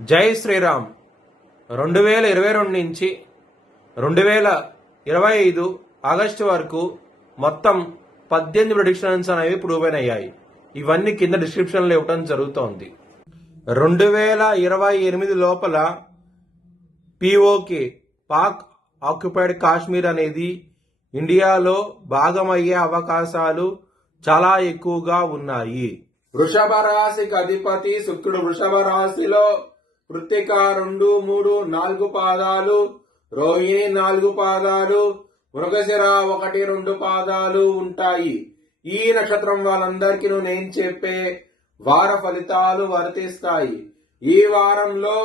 జై శ్రీరామ్. 2022 నుంచి 2025 ఆగస్టు వరకు మొత్తం 18 ప్రిడిక్షన్స్ అనేవి ప్రూవ్ అయ్యాయి. ఇవన్నీ కింద డిస్క్రిప్షన్లో ఇవ్వడం జరుగుతోంది. 2028 లోపల పిఓకే పాక్ ఆక్యుపైడ్ కాశ్మీర్ అనేది ఇండియాలో భాగమయ్యే అవకాశాలు చాలా ఎక్కువగా ఉన్నాయి. వృషభ రాశికి అధిపతి శుక్రుడు వృషభ రాశిలో కృత్తిక 2, 3, 4 పాదాలు, రోహిణి 4 పాదాలు, మృగశిర 1, 2 పాదాలు ఉంటాయి. ఈ నక్షత్రం వాళ్ళందరికీ నేను చెప్పే వార ఫలితాలు వర్తిస్తాయి. ఈ వారంలో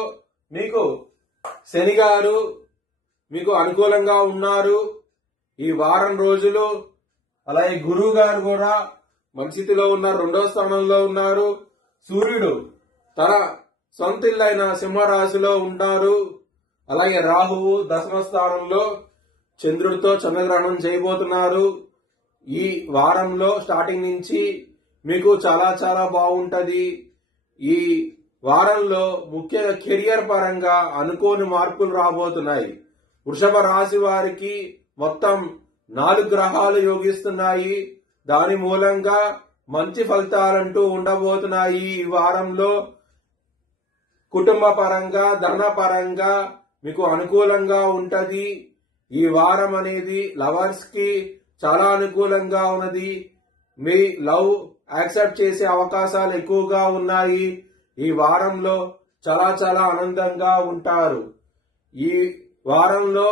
మీకు శని గారు మీకు అనుకూలంగా ఉన్నారు. ఈ వారం రోజులు అలాగే గురువు గారు కూడా మంచి స్థితిలో ఉన్నారు, 2వ స్థానంలో ఉన్నారు. సూర్యుడు తన సొంత ఇల్లైన సింహరాశిలో ఉంటారు. అలాగే రాహువు 10వ స్థానంలో చంద్రుడితో చంద్రగ్రహణం చేయబోతున్నారు. ఈ వారంలో స్టార్టింగ్ నుంచి మీకు చాలా చాలా బాగుంటది. ఈ వారంలో ముఖ్యంగా కెరియర్ పరంగా అనుకోని మార్పులు రాబోతున్నాయి. వృషభ రాశి వారికి మొత్తం 4 గ్రహాలు యోగిస్తున్నాయి. దాని మూలంగా మంచి ఫలితాలంటూ ఉండబోతున్నాయి. ఈ వారంలో కుటుంబ పరంగా ధన పరంగా మీకు అనుకూలంగా ఉంటది. ఈ వారం అనేది లవర్స్ కి చాలా అనుకూలంగా ఉన్నది. మీ లవ్ యాక్సెప్ట్ చేసే అవకాశాలు ఎక్కువగా ఉన్నాయి. ఈ వారంలో చాలా చాలా ఆనందంగా ఉంటారు. ఈ వారంలో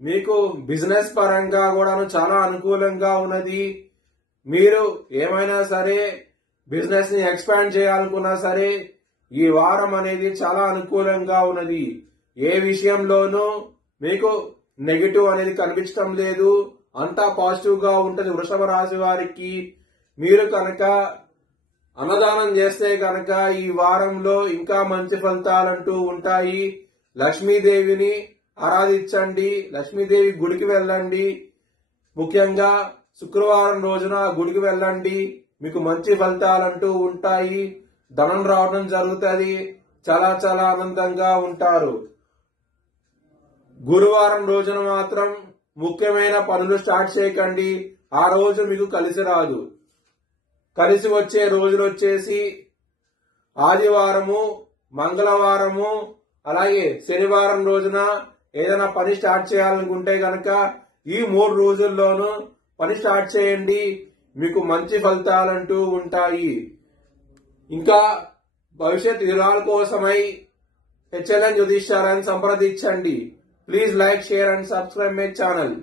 మీకు బిజినెస్ పరంగా కూడా చాలా అనుకూలంగా ఉన్నది. మీరు ఏమైనా సరే బిజినెస్ ని ఎక్స్పాండ్ చేయాలనుకున్నా సరే ఈ వారం అనేది చాలా అనుకూలంగా ఉన్నది. ఏ విషయంలోనూ మీకు నెగిటివ్ అనేది కనిపించడం లేదు, అంతా పాజిటివ్ గా ఉంటది. వృషభ రాశి వారికి మీరు కనుక అన్నదానం చేస్తే కనుక ఈ వారంలో ఇంకా మంచి ఫలితాలంటూ ఉంటాయి. లక్ష్మీదేవిని ఆరాధించండి, లక్ష్మీదేవి గుడికి వెళ్ళండి. ముఖ్యంగా శుక్రవారం రోజున గుడికి వెళ్ళండి, మీకు మంచి ఫలితాలంటూ ఉంటాయి. ధనం రావడం జరుగుతుంది, చాలా చాలా ఆనందంగా ఉంటారు. గురువారం రోజున మాత్రం ముఖ్యమైన పనులు స్టార్ట్ చేయకండి, ఆ రోజు మీకు కలిసి రాదు. కలిసి వచ్చే రోజులు వచ్చేసి ఆదివారము, మంగళవారము, అలాగే శనివారం రోజున ఏదైనా పని స్టార్ట్ చేయాలనుకుంటే గనక ఈ 3 రోజుల్లోనూ పని స్టార్ట్ చేయండి, మీకు మంచి ఫలితాలంటూ ఉంటాయి. ఇంకా భవిష్యత్ వివరాల కోసమై HLN జ్యోతిష్యాలను సంప్రదించండి. Please like, share and subscribe my channel.